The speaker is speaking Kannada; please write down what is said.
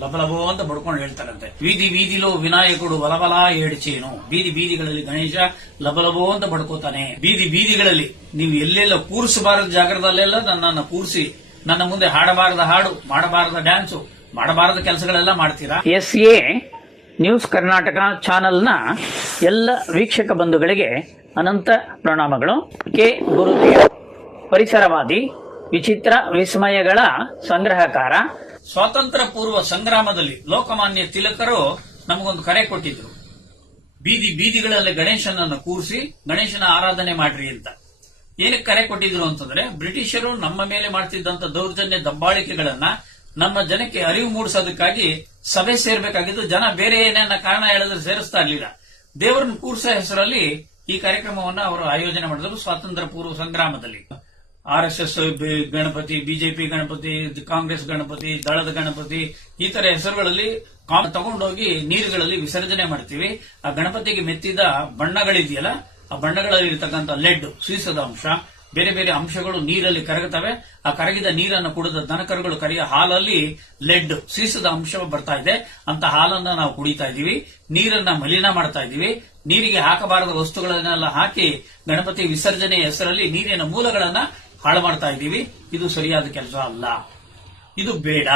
ಲಬಲಬೋ ಅಂತ ಬಡ್ಕೊಂಡು ಹೇಳ್ತಾರಂತೆ. ಬೀದಿ ಬೀದಿಲೋ ವಿನಾಯಕುಡು ಬಲಬಲ ಏಡ್ಚೇನು. ಬೀದಿ ಬೀದಿಗಳಲ್ಲಿ ಗಣೇಶ ಲಬಲಬೋ ಅಂತ ಬಡ್ಕೋತಾನೆ. ಬೀದಿ ಬೀದಿಗಳಲ್ಲಿ ನೀವು ಎಲ್ಲೆಲ್ಲ ಕೂರಿಸಬಾರದ ಜಾಗದಲ್ಲೆಲ್ಲ ನನ್ನನ್ನು ಕೂರಿಸಿ ನನ್ನ ಮುಂದೆ ಹಾಡಬಾರದ ಹಾಡು, ಮಾಡಬಾರದ ಡ್ಯಾನ್ಸು, ಮಾಡಬಾರದ ಕೆಲಸಗಳೆಲ್ಲ ಮಾಡ್ತೀರಾ. SA ನ್ಯೂಸ್ ಕರ್ನಾಟಕ ಚಾನೆಲ್ನ ಎಲ್ಲ ವೀಕ್ಷಕ ಬಂಧುಗಳಿಗೆ ಅನಂತ ಪ್ರಣಾಮಗಳು. ಕೆ ಗುರುದೇವ್, ಪರಿಸರವಾದಿ, ವಿಚಿತ್ರ ವಿಸ್ಮಯಗಳ ಸಂಗ್ರಹಕಾರ. ಸ್ವಾತಂತ್ರ್ಯ ಪೂರ್ವ ಸಂಗ್ರಾಮದಲ್ಲಿ ಲೋಕಮಾನ್ಯ ತಿಲಕರು ನಮಗೊಂದು ಕರೆ ಕೊಟ್ಟಿದ್ರು. ಬೀದಿ ಬೀದಿಗಳಲ್ಲಿ ಗಣೇಶನನ್ನು ಕೂರಿಸಿ ಗಣೇಶನ ಆರಾಧನೆ ಮಾಡ್ರಿ ಅಂತ. ಏನಕ್ಕೆ ಕರೆ ಕೊಟ್ಟಿದ್ರು ಅಂತಂದ್ರೆ, ಬ್ರಿಟಿಷರು ನಮ್ಮ ಮೇಲೆ ಮಾಡ್ತಿದ್ದಂತ ದೌರ್ಜನ್ಯ ದಬ್ಬಾಳಿಕೆಗಳನ್ನ ನಮ್ಮ ಜನಕ್ಕೆ ಅರಿವು ಮೂಡಿಸೋದಕ್ಕಾಗಿ ಸಭೆ ಸೇರ್ಬೇಕಾಗಿದ್ದು. ಜನ ಬೇರೆ ಏನೇನ ಕಾರಣ ಹೇಳಿದ್ರೆ ಸೇರಿಸ್ತಾ ಇರ್ಲಿಲ್ಲ. ದೇವರನ್ನ ಕೂರ್ಸೋ ಹೆಸರಲ್ಲಿ ಈ ಕಾರ್ಯಕ್ರಮವನ್ನು ಅವರು ಆಯೋಜನೆ ಮಾಡಿದ್ರು. ಸ್ವಾತಂತ್ರ್ಯ ಪೂರ್ವ ಸಂಗ್ರಾಮದಲ್ಲಿ RSS ಗಣಪತಿ, ಬಿಜೆಪಿ ಗಣಪತಿ, ಕಾಂಗ್ರೆಸ್ ಗಣಪತಿ, ದಳದ ಗಣಪತಿ, ಈ ತರ ಹೆಸರುಗಳಲ್ಲಿ ತಗೊಂಡೋಗಿ ನೀರುಗಳಲ್ಲಿ ವಿಸರ್ಜನೆ ಮಾಡ್ತೀವಿ. ಆ ಗಣಪತಿಗೆ ಮೆತ್ತಿದ ಬಣ್ಣಗಳಿದೆಯಲ್ಲ, ಆ ಬಣ್ಣಗಳಲ್ಲಿ ಇರತಕ್ಕಂಥ ಲೆಡ್, ಸೀಸದ ಅಂಶ, ಬೇರೆ ಬೇರೆ ಅಂಶಗಳು ನೀರಲ್ಲಿ ಕರಗುತ್ತವೆ. ಆ ಕರಗಿದ ನೀರನ್ನು ಕುಡಿದ ದನಕರುಗಳು ಕರೆಯ ಹಾಲಲ್ಲಿ ಲೆಡ್, ಸೀಸದ ಅಂಶ ಬರ್ತಾ ಇದೆ. ಅಂತ ಹಾಲನ್ನ ನಾವು ಕುಡಿತಾ ಇದೀವಿ. ನೀರನ್ನ ಮಲಿನ ಮಾಡ್ತಾ ಇದೀವಿ. ನೀರಿಗೆ ಹಾಕಬಾರದ ವಸ್ತುಗಳನ್ನೆಲ್ಲ ಹಾಕಿ ಗಣಪತಿ ವಿಸರ್ಜನೆ ಹೆಸರಲ್ಲಿ ನೀರಿನ ಮೂಲಗಳನ್ನ ಹಾಳು ಮಾಡ್ತಾ ಇದೀವಿ. ಇದು ಸರಿಯಾದ ಕೆಲಸ ಅಲ್ಲ, ಇದು ಬೇಡ.